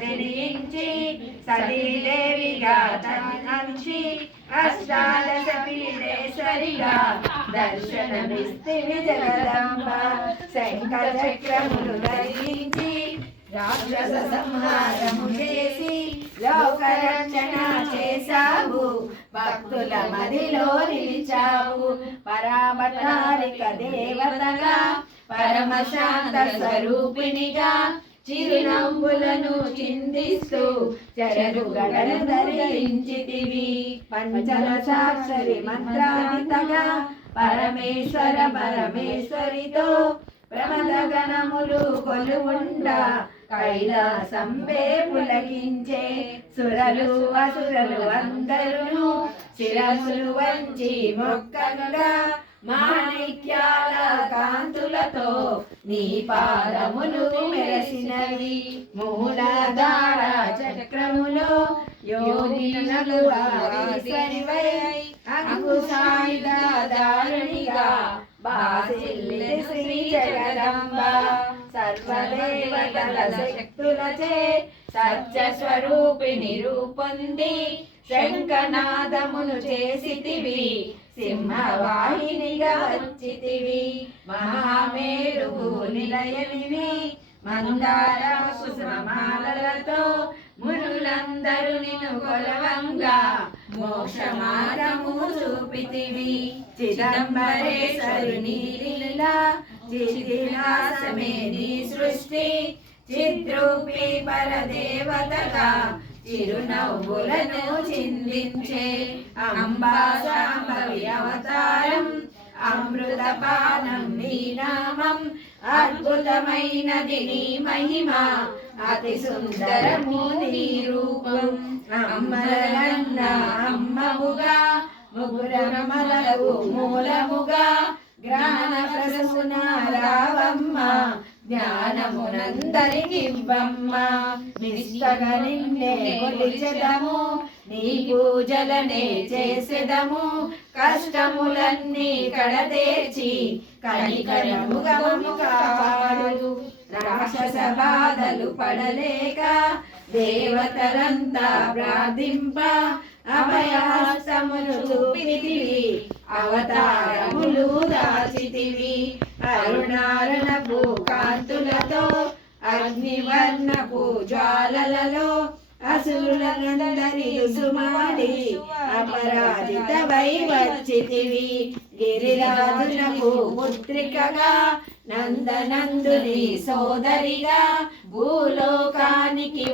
జనించి సతీదేవిగా తనంచి అష్టాదశ పీఠేశ్వరిగా దర్శనమిస్తివి జగదంబ. శంఖ చక్రములు ధరించి రాక్షస సంహారము చేసి లోకరక్షణ చేశావు, భక్తుల మదిలో నిలిచావు. పరామటారిక దేవతగా పరమశాంత స్వరూపిణిగా చిరునవ్వులను చిందిస్తూ చెరడుగడను ధరించితివి. పంచదశాక్షరి మంత్రానితగా పరమేశ్వర పరమేశ్వరితో ప్రమదగణములు కొలువుండా కైలాసంబే పులకించే సురలు అసురలు అందరును శిరములు వంచి మొక్కగా మాణిక్యాల కాంతులతో నీ పాదములు మెరసినవి. మూలాధార చక్రములో యోగినలు ఆశ్వరివై అంకుశాయుధ దారుణిగా బాసిల్లె శ్రీ జగదంబ. సర్వదేవతల శక్తులచే సత్య స్వరూపిణి రూపొంది శంఖనాదమును చేసితివి, సింహవాహినిగా వచ్చితివి. మహామేరువు నిలయనివి మందార కుసుమమాలలతో మునులందరూ నిన్ను కొలవంగా మోక్ష మార్గము చూపితివి. చిదంబరేశ్వరుని లీలా చిద్విలాసమే నీ సృష్టి, చిద్రూపి పరదేవతగా చిరునవ్వులను చిందించే అంబా శాంభవి అవతారం. అమృతపానం నీ నామం, అద్భుతమైనది నీ మహిమ, అతి సుందరము నీ రూపం. అమ్మలన్న అమ్మముగా ముగురమలకు మూలముగా జ్ఞాన ప్రసూన రావమ్మ, జ్ఞానమునందరికివ్వమ్మ. నిష్టగా నిన్నే కొలిచెదము, నీ పూజలనే చేసెదము, కష్టములన్నీ కడతేర్చి కనికరముగా కాపాడు. రాక్షస బాధలు పడలేక దేవతలంతా ప్రార్థింప అభయహస్తమును చూపితివి, అవతారములు దాచితివి. అరుణారణపు కాంతులతో అగ్నివర్ణపు జ్వాలలలో అసురులందరి సుమాడి అపరాజితవై వచ్చితివి. గిరిరాజునకు పుత్రికగా నందనందుని సోదరిగా భూలోకానికి